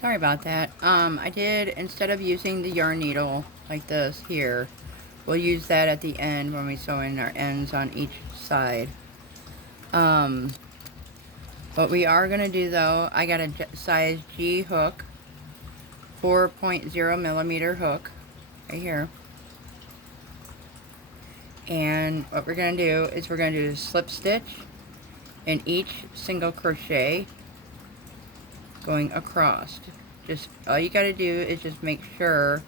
Sorry about that. I did, instead of using the yarn needle like this here, we'll use that at the end when we sew in our ends on each side. Um, what we are going to do though, I got a size G hook, 4.0 millimeter hook, right here. And what we're going to do is we're going to do a slip stitch in each single crochet going across. Just all you got to do is just make sure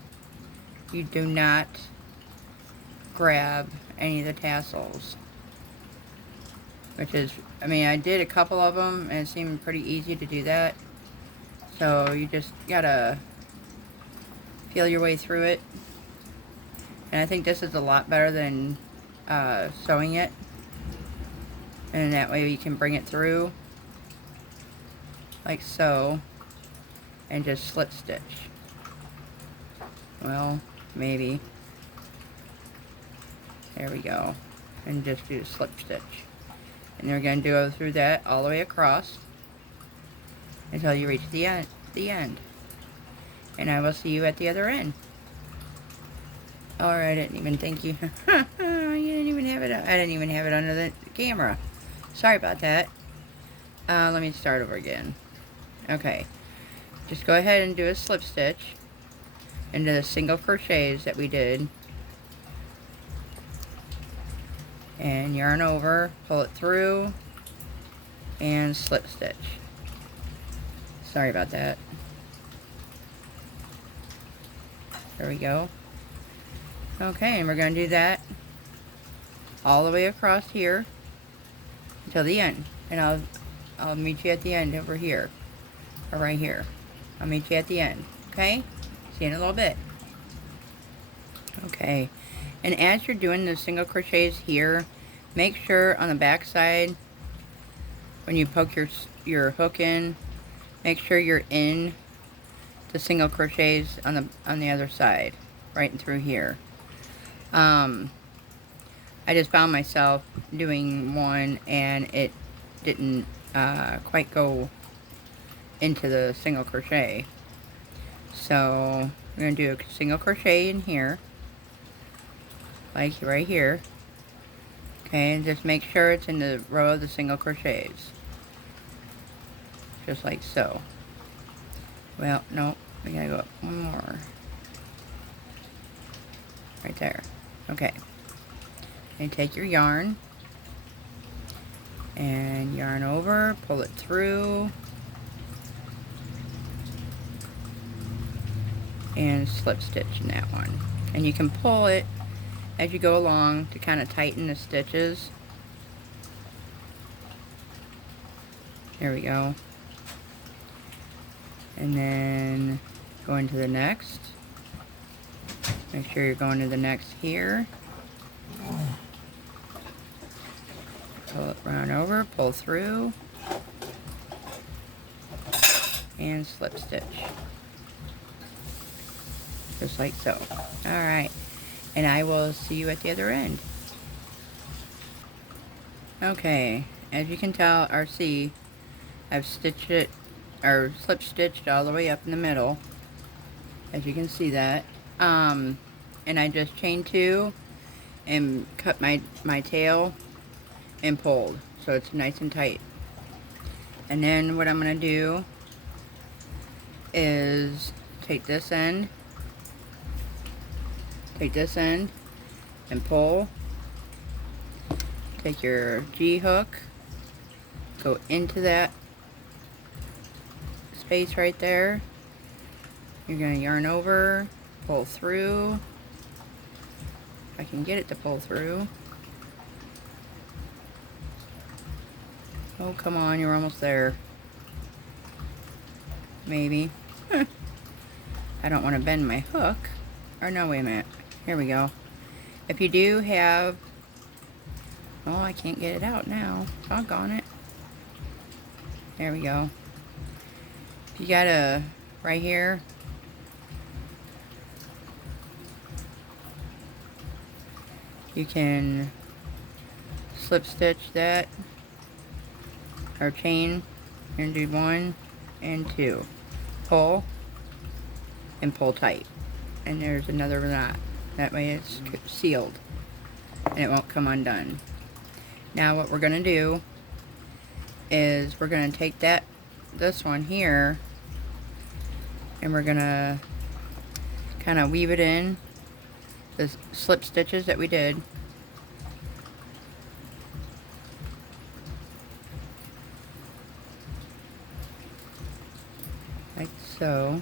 you do not grab any of the tassels, which is, I mean, I did a couple of them and it seemed pretty easy to do that, so you just gotta feel your way through it. And I think this is a lot better than sewing it, and that way you can bring it through like so and just slip stitch. Well, maybe. There we go. And just do a slip stitch. And you're going to go through that all the way across until you reach the end. And I will see you at the other end. Or I didn't even think you... you didn't even have it... I didn't even have it under the camera. Sorry about that. Let me start over again. Okay. Just go ahead and do a slip stitch into the single crochets that we did. And yarn over, pull it through, and slip stitch. Sorry about that. There we go. Okay, and we're going to do that all the way across here until the end. And I'll meet you at the end over here, or right here. I'll meet you at the end, okay? See you in a little bit. Okay, and as you're doing the single crochets here, make sure on the back side, when you poke your hook in, make sure you're in the single crochets on the other side, right through here. I just found myself doing one and it didn't quite go into the single crochet. So we're going to do a single crochet in here, like right here. Okay, and just make sure it's in the row of the single crochets. Just like so. Well, no, we gotta go up one more. Right there. Okay. And take your yarn and yarn over, pull it through, and slip stitch in that one. And you can pull it as you go along to kind of tighten the stitches. There we go. And then go into the next. Make sure you're going to the next here. Pull it round over, pull through, and slip stitch. Just like so. Alright. And I will see you at the other end. Okay, as you can tell or see, I've stitched it, or slip stitched all the way up in the middle, as you can see that. And I just chained 2 and cut my tail and pulled, so it's nice and tight. And then what I'm going to do is take this end and pull. Take your G hook, go into that space right there. You're going to yarn over, pull through. If I can get it to pull through. Oh, come on, you're almost there. Maybe. I don't want to bend my hook. Or no, wait a minute. Here we go. If you do have... Oh, I can't get it out now. Doggone it. There we go. If you got a... right here... you can slip stitch that, or chain, and do 1 and 2. pull and pull tight. And there's another knot. That way it's sealed and it won't come undone. Now what we're going to do is we're going to take this one here, and we're going to kind of weave it in the slip stitches that we did. Like so.